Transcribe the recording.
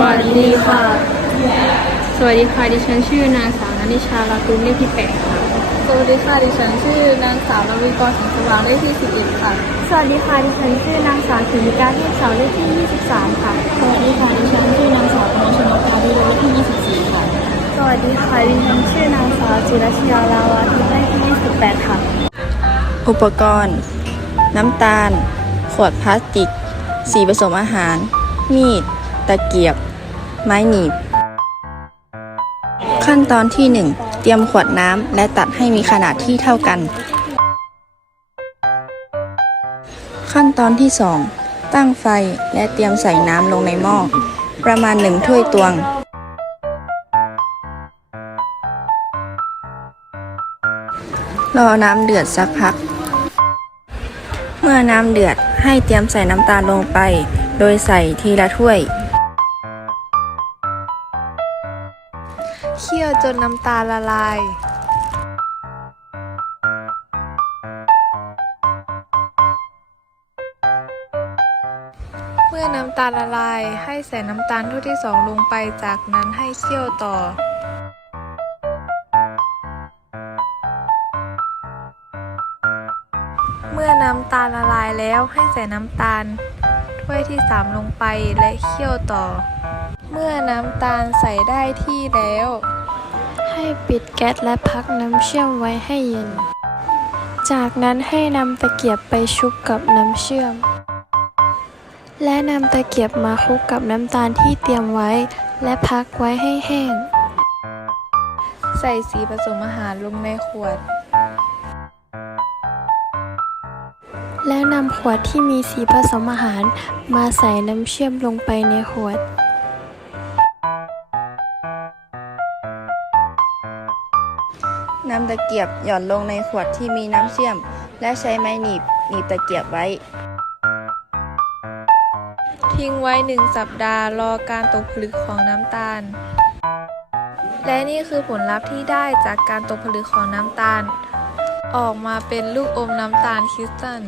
วัสดีค่ะ สวัสดีค่ะ ดิฉันชื่อนางสาวนันนิชาลาตุลเลขที่แปดค่ะ สวัสดีค่ะ ดิฉันชื่อนางสาวนวิกรสังสว่างเลขที่11ค่ะ สวัสดีค่ะ ดิฉันชื่อนางสาวถิมิกาเทพเสาเลขที่23ค่ะ สวัสดีค่ะ ดิฉันชื่อนางสาวกมลชนกพาดีเลขที่24ค่ะ สวัสดีค่ะ ดิฉันชื่อนางสาวจิรชยาลาวาทิพย์เลขที่28ค่ะ อุปกรณ์ น้ำตาล ขวดพลาสติก สีผสมอาหาร มีด ตะเกียบ ไม้หนีบ ขั้นตอนที่ 1 เตรียมขวดน้ำและตัดให้มีขนาดที่เท่ากัน ขั้นตอนที่ 2 ตั้งไฟและเตรียมใส่น้ำลงในหม้อประมาณ1ถ้วยตวง รอน้ำเดือดสักพัก เมื่อน้ำเดือดให้เตรียมใส่น้ำตาลลงไป โดยใส่ทีละถ้วย เคี่ยวจนน้ำตาลละลายเมื่อน้ำตาลละลาย ให้ใส่น้ำตาลถ้วยที่สองลงไป จากนั้นให้เคี่ยวต่อ เมื่อน้ำตาลละลายแล้วให้ใส่น้ำตาลถ้วยที่สามลงไปและเคี่ยวต่อ เมื่อน้ำตาลใส่ได้ที่แล้ว ให้ปิดแก๊สและพักน้ำเชื่อมไว้ให้เย็น จากนั้นให้นำตะเกียบไปชุบกับน้ำเชื่อม และนำตะเกียบมาคลุกกับน้ำตาลที่เตรียมไว้ และพักไว้ให้แห้ง ใส่สีผสมอาหารลงในขวด แล้วนำขวดที่มีสีผสมอาหารมาใส่น้ำเชื่อมลงไปในขวด นำตะเกียบหย่อนลงในขวดที่มีน้ำเชื่อม และใช้ไม้หนีบหนีบตะเกียบไว้ ทิ้งไว้หนึ่งสัปดาห์รอการตกผลึกของน้ำตาล และนี่คือผลลัพธ์ที่ได้จากการตกผลึกของน้ำตาล ออกมาเป็นลูกอมน้ำตาลคริสตัล